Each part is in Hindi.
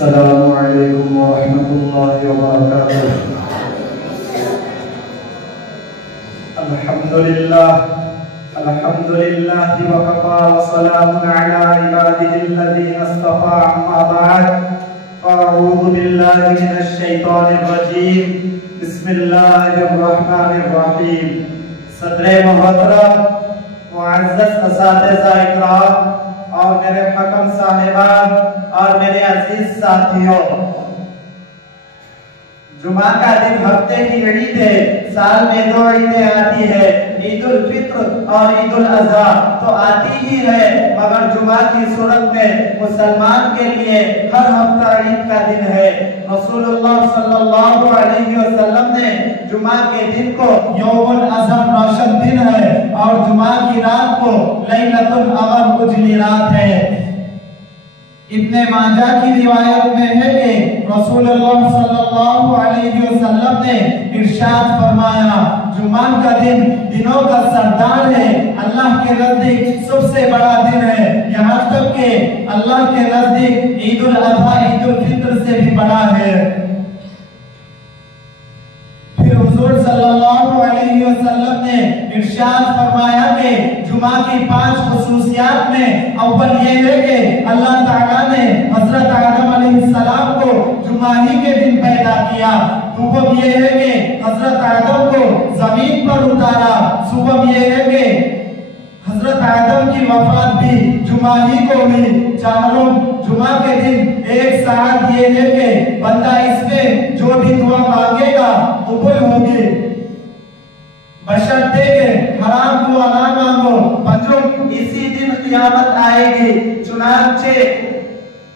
अस्सलामु अलैकुम व रहमतुल्लाहि व बरकातुहू। अल्हम्दुलिल्लाह व कफ़ा व सलामुन अला इबादिहिल्लज़ीना इस्तफ़ा अम्मा बअद। अऊज़ु बिल्लाहि मिनश शैतानिर रजीम। बिस्मिल्लाहिर रहमानिर रहीम। सदरे मोहतरम, मुअज़्ज़ज़ असातिज़ा इकराम और मेरे हकम साहिबान और मेरे अजीज साथियों, जुमा का दिन हफ्ते की ईद है। साल में 2 ईदें आती है, ईद उल फित्र और ईद उल अज़हा तो आती ही है, मगर जुमा की सूरत में मुसलमान के लिए हर हफ्ता ईद का दिन है। रसूलुल्लाह सल्लल्लाहु अलैहि वसल्लम ने जुमा के दिन को यौमुल अज़म रोशन दिन है और जुमा की रात को लैलतुल अग़म उजली रात है। इब्ने माजा की रिवायत में है कि रसूलुल्लाह सल्लल्लाहु अलैहि वसल्लम ने इरशाद फरमाया, जुमा का दिन दिनों का सरदार है, अल्लाह के नजदीक सबसे बड़ा दिन है, यहाँ तक कि अल्लाह के नजदीक ईद उल अज़हा ईद उल फित्र से भी बड़ा है। फिर हुजूर सल्लल्लाहु अलैहि वसल्लम ने इरशाद फरमाया कि जुमा की 5 खुसूसियात में अव्वल ये है कि अल्लाह ताला ने हजरत आदम अलैहिस्सलाम को जुमा ही के दिन पैदा किया। सुबह ये है कि हजरत आदम को जमीन पर उतारा। सुबह ये है कि हजरत आदम की वफात भी जुमा ही को हुई। चारों जुमा के दिन एक साथ ये है कि बंदा इसमें जो भी दुआ मांगेगा कबूल होगी, बशर्ते के हराम दुआ ना मांगो। बच्चों, इसी दिन क़यामत आएगी। चुनांचे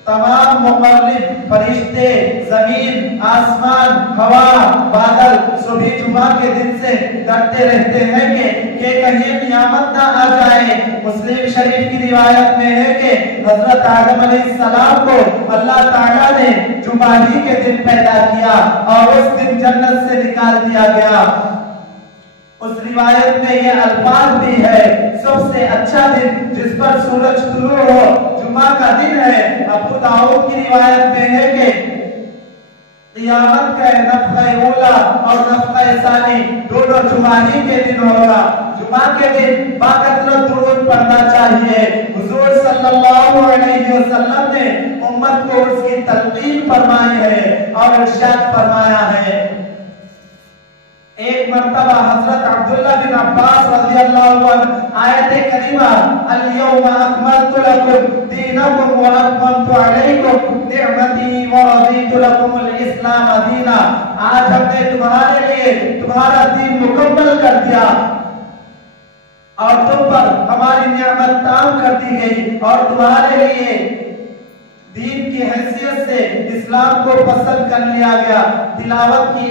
तमाम मुक़र्रब फरिश्ते, जमीन, आसमान, हवा, बादल सभी जुमा के दिन से डरते रहते हैं कि कहीं क़यामत ना आ जाए। मुस्लिम शरीफ की रिवायत में है कि हजरत आदम अलैहिस्सलाम को अल्लाह ताला ने जुमा ही के दिन पैदा किया और उस दिन जन्नत से निकाल दिया गया। उस रिवायत में ये अल्फाज भी है, सबसे अच्छा दिन जिस पर सूरज तुलू हो जुमा का दिन है। अबू दाऊद की रिवायत में है कि क़यामत का नफ़्ख़े ऊला और नफ़्ख़े सानी दोनों जुमा ही के दिन होगा। जुमा के दिन बाकसरत दुरूद पढ़ना चाहिए। हुजूर सल्लल्लाहु अलैहि वसल्लम ने उम्मत को उसकी तलकीन फरमाई है और इरशाद फरमाया है। एक मर्तबा हजरत अब्दुल्लाह बिन अब्बास रज़ियल्लाहु अन्हु आयत करीमा अल-यौमा अकमलतु लकुम दीनकुम व अतममतु अलैकुम निअमती व रज़ीतु लकुमुल इस्लाम दीना, आज हमने तुम्हारे लिए तुम्हारा दीन मुकम्मल कर दिया और तुम पर हमारी नियामत ताम कर दी गई और तुम्हारे लिए दीन की हैसियत से इस्लाम को पसंद कर लिया गया। तिलावत की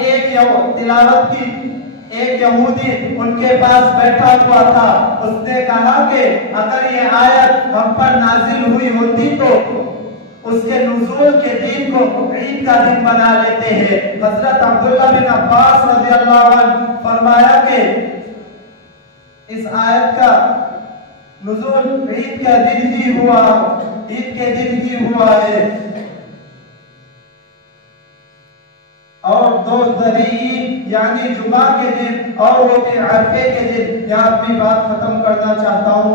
एक यहूदी उनके पास बैठा हुआ था। उसने कहा कि अगर ये आयत हम पर नाजिल हुई होती तो उसके नुज़ूल के दिन को ईद का दिन बना लेते हैं। हजरत अब्दुल्लाह बिन अब्बास रज़ियल्लाहु अन्हु फरमाया कि इस आयत का नुज़ूल ईद का दिन ही हुआ, ईद के दिन ही हुआ है। और 2 ज़री यानी जुमा के दिन और वो भी अरफे के दिन। यहाँ अपनी बात खत्म करना चाहता हूँ।